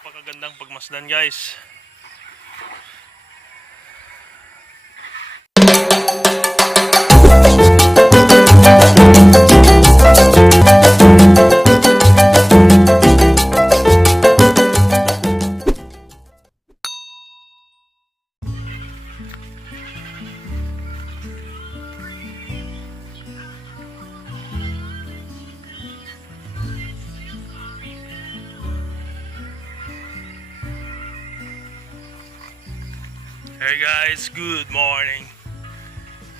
Napakagandang pagmasdan guys. Hey guys, good morning.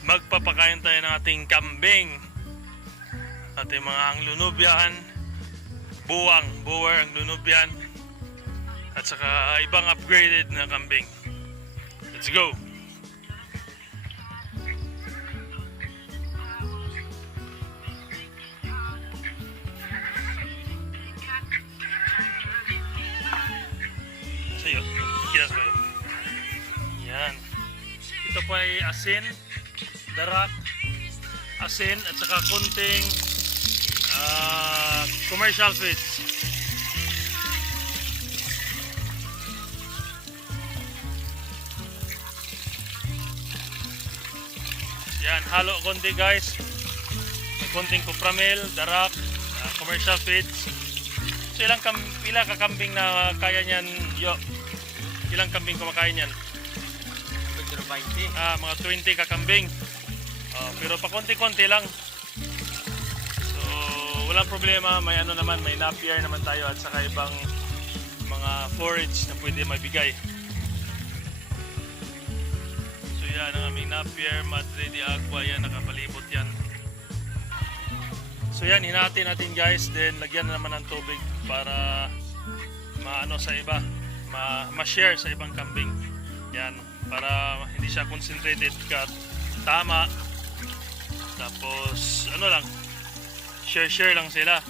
Magpapakain tayo ng ating kambing. Ating mga anglunubyan, buwang, buwer, anglunubyan, at saka ibang upgraded na kambing. Let's go! Sa'yo, kinas yun. Yan. Ito po ay asin, darak, asin at saka kunting ah, commercial feeds. Yan, halo konti guys. May kunting kupramil, darak, ah, commercial feeds. So ilang kam pila ka na kaya niyan, yo. Ilang kambing kumakain yan? Pedro 20. Ah, mga 20 kakambing. Ah, pero pa konti-konti lang. So, walang problema. May ano naman, may napier naman tayo at saka ibang mga forage na pwede maibigay. So, yan ang aming napier, Madre de Agua. Yan, nakapalibot yan. So, yan, hinati natin guys. Then, lagyan na naman ng tubig para maano sa iba. Ma- ma-share sa ibang kambing. Yan, para hindi siya concentrated ka tama. Tapos ano lang, share-share lang sila.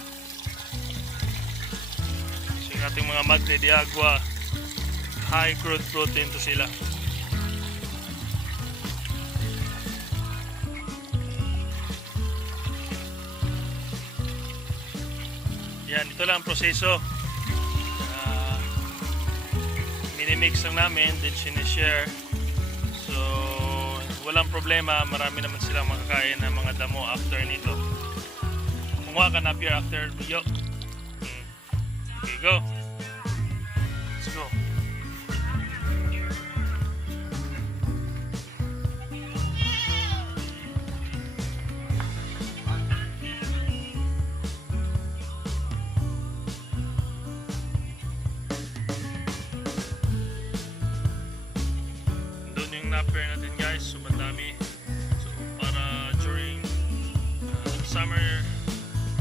So yung ating mga madre de agua, high crude protein to sila. Yan, ito lang ang proseso. Ah, minimix lang namin, then sinishare. Walang problema, marami naman silang makakain ng mga damo after nito. Kumuha ka na beer after yo. Hmm. Okay, go. Let's go. Doon yung napper natin summer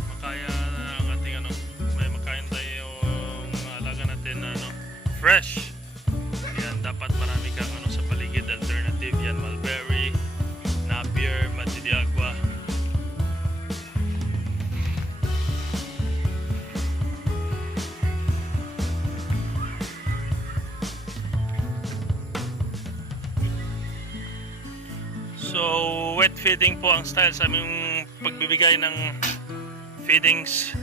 makaya ang ating ano, may makain tayo mga alaga natin na ano, fresh. Yan, dapat marami kang ano sa paligid alternative yan, mulberry, napier, matidiagua. So, wet feeding po ang style sa aming pagbibigay ng feedings.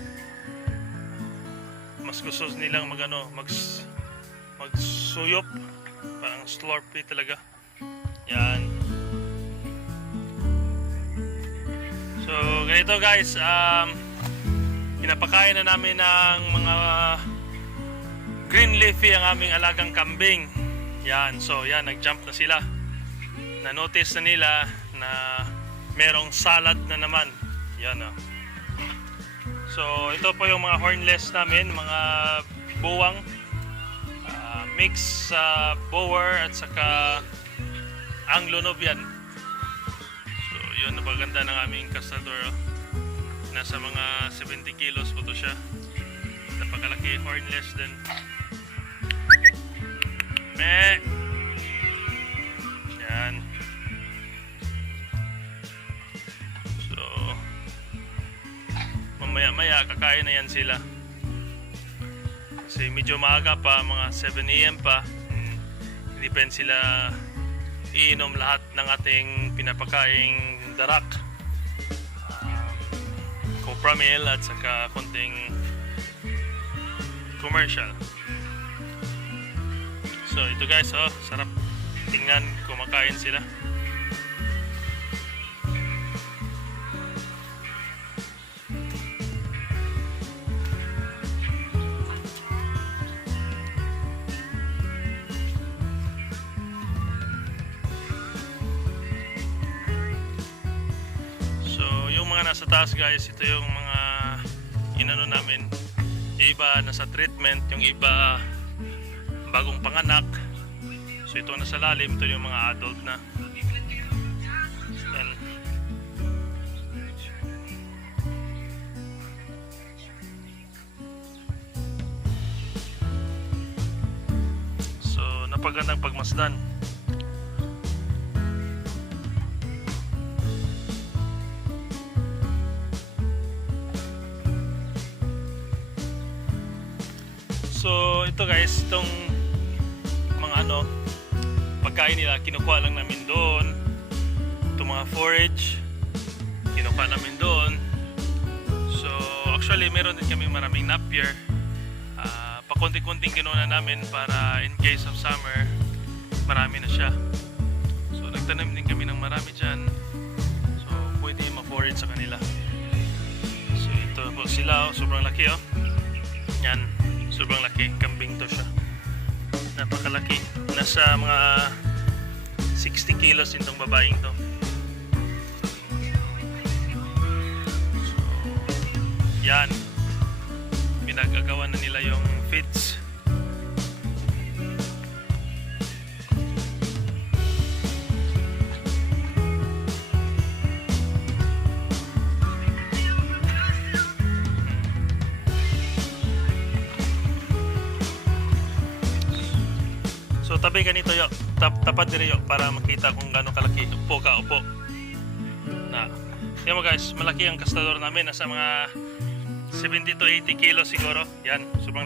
Mas gusto nilang magano, mag magsuyop, parang slurpee talaga. Yan. So, ganito guys, um, pinapakain na namin ng mga green leafy ang aming alagang kambing. Yan, so yan, nag-jump na sila na-notice na nila na merong salad na naman. Yan oh. So, ito po yung mga hornless namin, mga buwang ah, mix sa bower at saka anglo-nubian. So, yun napaganda ng aming castador. Oh. Nasa mga 70 kilos po to siya. Napakalaki hornless din. Meh! Mamaya-maya kakain na yan sila. Kasi medyo maaga pa, mga 7 a.m. pa. Hmm, Hindi pa sila iinom lahat ng ating pinapakaing darak. Um, copra meal at saka konting commercial. So ito guys, oh, sarap tingnan kumakain sila. Nasa taas guys, ito yung mga inano namin. Yung iba nasa treatment, yung iba bagong panganak. So, ito nasa lalim, ito yung mga adult na. Yan. So, napagandang pagmasdan. So, ito guys, itong mga ano, pagkain nila, kinukuha lang namin doon. Itong mga forage, kinukuha namin doon. So, actually, meron din kami maraming napier. Ah, pakunti-kunting kinuha namin para in case of summer, marami na siya. So, nagtanim din kami ng marami dyan. So, pwede ma-forage sa kanila. So, ito po sila, oh, sobrang laki oh. Yan, sobrang laki. Kambing to siya. Napakalaki. Nasa mga 60 kilos itong babaeng to. So, yan. Pinagagawa na nila yung feeds. So tabi ka nito yo. Tap, tapat diri yo para makita kung gaano kalaki upo ka upo. Na. Yan mo guys, malaki ang kastador namin nasa mga 70 to 80 kilos siguro. Yan, sobrang